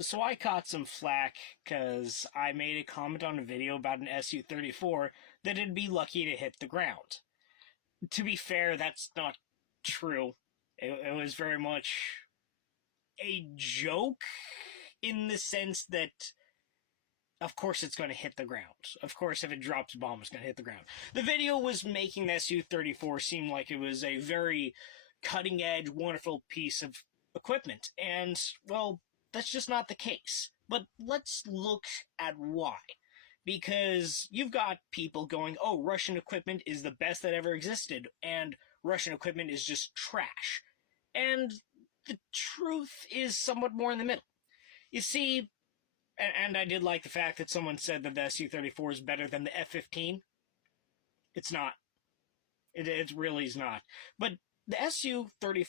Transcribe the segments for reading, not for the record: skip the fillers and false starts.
So I caught some flack because I made a comment on a video about an SU-34 that it'd be lucky to hit the ground. To be fair, that's not true. It was very much a joke in the sense that, of course, it's going to hit the ground. Of course, if it drops a bomb, it's going to hit the ground. The video was making the SU-34 seem like it was a very cutting-edge, wonderful piece of equipment. And, well, that's just not the case. But let's look at why. Because you've got people going, oh, Russian equipment is the best that ever existed, and Russian equipment is just trash. And the truth is somewhat more in the middle. You see, and I did like the fact that someone said that the SU-34 is better than the F-15. It's not. It really is not. But the SU-34,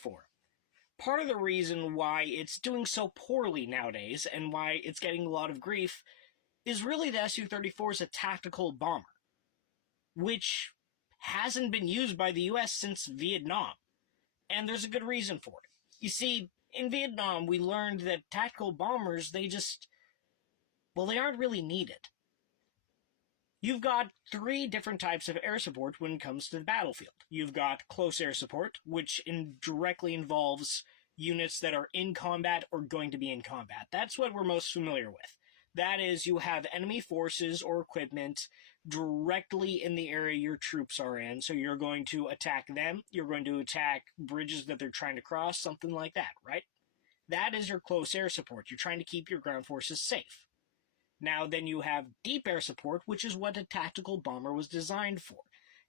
part of the reason why it's doing so poorly nowadays and why it's getting a lot of grief is really the SU-34 is a tactical bomber, which hasn't been used by the U.S. since Vietnam. And there's a good reason for it. You see, in Vietnam, we learned that tactical bombers, they aren't really needed. You've got three different types of air support when it comes to the battlefield. You've got close air support, which directly involves units that are in combat or going to be in combat. That's what we're most familiar with. That is, you have enemy forces or equipment directly in the area your troops are in, so you're going to attack them, you're going to attack bridges that they're trying to cross, something like that, right? That is your close air support. You're trying to keep your ground forces safe. Now, then you have deep air support, which is what a tactical bomber was designed for.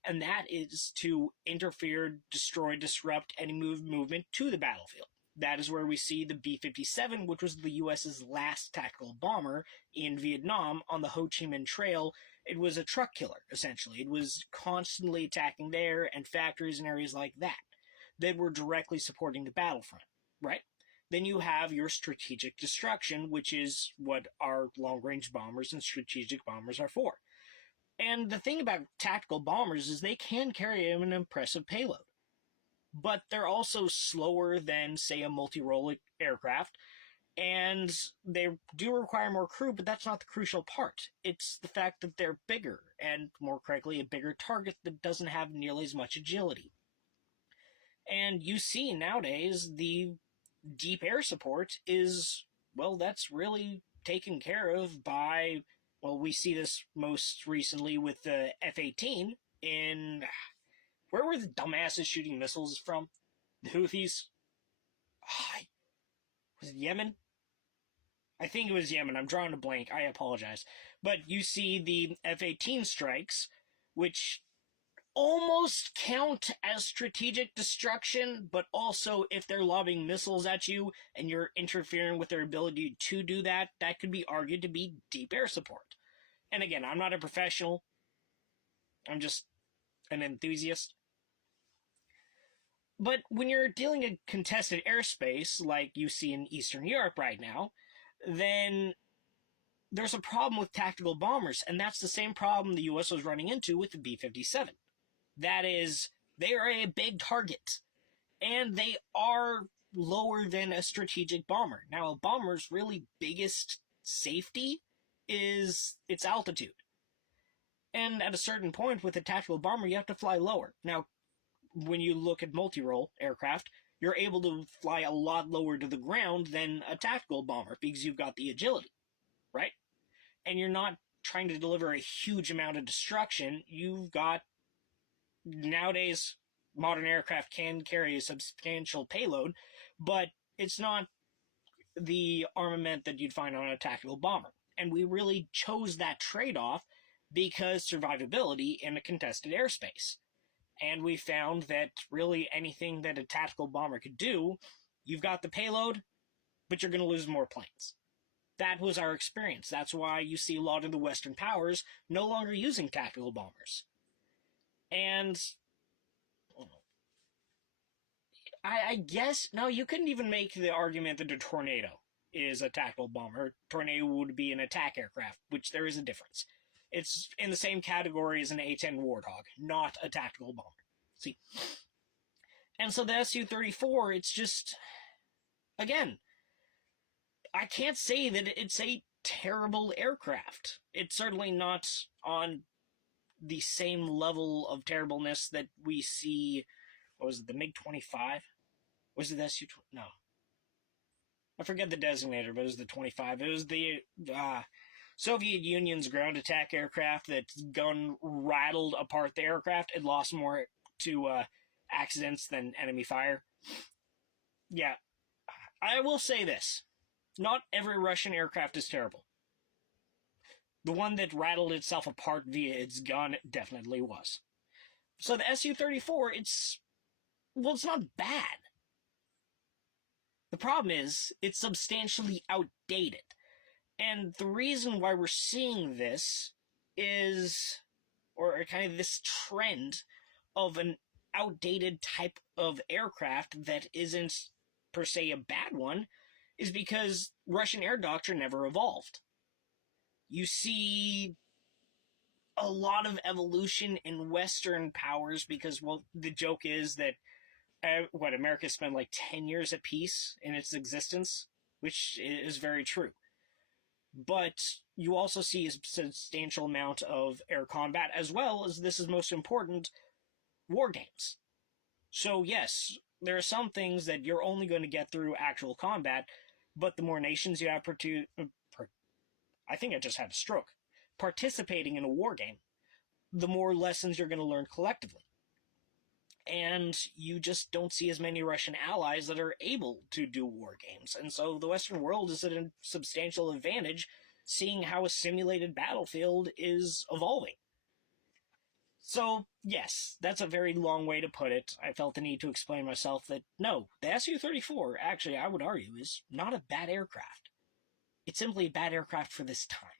And that is to interfere, destroy, disrupt any movement to the battlefield. That is where we see the B-57, which was the U.S.'s last tactical bomber in Vietnam on the Ho Chi Minh Trail. It was a truck killer, essentially. It was constantly attacking there and factories and areas like that that were directly supporting the battlefront, right? Then you have your strategic destruction, which is what our long-range bombers and strategic bombers are for. And the thing about tactical bombers is they can carry an impressive payload. But they're also slower than, say, a multi-role aircraft, and they do require more crew, but that's not the crucial part. It's the fact that they're bigger, and more correctly, a bigger target that doesn't have nearly as much agility. And you see nowadays the deep air support is, well, that's really taken care of by, well, we see this most recently with the F-18 in... Where were the dumbasses shooting missiles from? The Houthis? Was it Yemen? I think it was Yemen. I'm drawing a blank. I apologize. But you see the F-18 strikes, which almost count as strategic destruction, but also if they're lobbing missiles at you and you're interfering with their ability to do that, that could be argued to be deep air support. And again, I'm not a professional. I'm just an enthusiast. But when you're dealing in contested airspace, like you see in Eastern Europe right now, then there's a problem with tactical bombers, and that's the same problem the U.S. was running into with the B-57. That is, they are a big target, and they are lower than a strategic bomber. Now, a bomber's really biggest safety is its altitude. And at a certain point with a tactical bomber, you have to fly lower. Now, when you look at multi-role aircraft, you're able to fly a lot lower to the ground than a tactical bomber because you've got the agility, right? And you're not trying to deliver a huge amount of destruction. You've got, nowadays, modern aircraft can carry a substantial payload, but it's not the armament that you'd find on a tactical bomber. And we really chose that trade-off because survivability in a contested airspace. And we found that really anything that a tactical bomber could do, you've got the payload, but you're going to lose more planes. That was our experience. That's why you see a lot of the Western powers no longer using tactical bombers. And I guess, no, you couldn't even make the argument that a Tornado is a tactical bomber. Tornado would be an attack aircraft, which there is a difference. It's in the same category as an A-10 Warthog, not a tactical bomber. See? And so the SU-34, it's just, again, I can't say that it's a terrible aircraft. It's certainly not on the same level of terribleness that we see. What was it, the MiG 25? Was it the SU? No, I forget the designator, but it was the 25. It was the Soviet Union's ground attack aircraft that gun rattled apart the aircraft. It lost more to accidents than enemy fire. Yeah, I will say this. Not every Russian aircraft is terrible. The one that rattled itself apart via its gun definitely was. So the SU-34, it's not bad. The problem is, it's substantially outdated. And the reason why we're seeing this is, or kind of this trend of an outdated type of aircraft that isn't per se a bad one, is because Russian air doctrine never evolved. You see a lot of evolution in Western powers because, well, the joke is that America spent like 10 years at peace in its existence, which is very true. But you also see a substantial amount of air combat, as well as, this is most important, war games. So yes, there are some things that you're only going to get through actual combat, but the more nations you have I think I just had a stroke. Participating in a war game, the more lessons you're going to learn collectively. And you just don't see as many Russian allies that are able to do war games. And so the Western world is at a substantial advantage seeing how a simulated battlefield is evolving. So, yes, that's a very long way to put it. I felt the need to explain myself that, no, the Su-34, actually, I would argue, is not a bad aircraft. It's simply a bad aircraft for this time.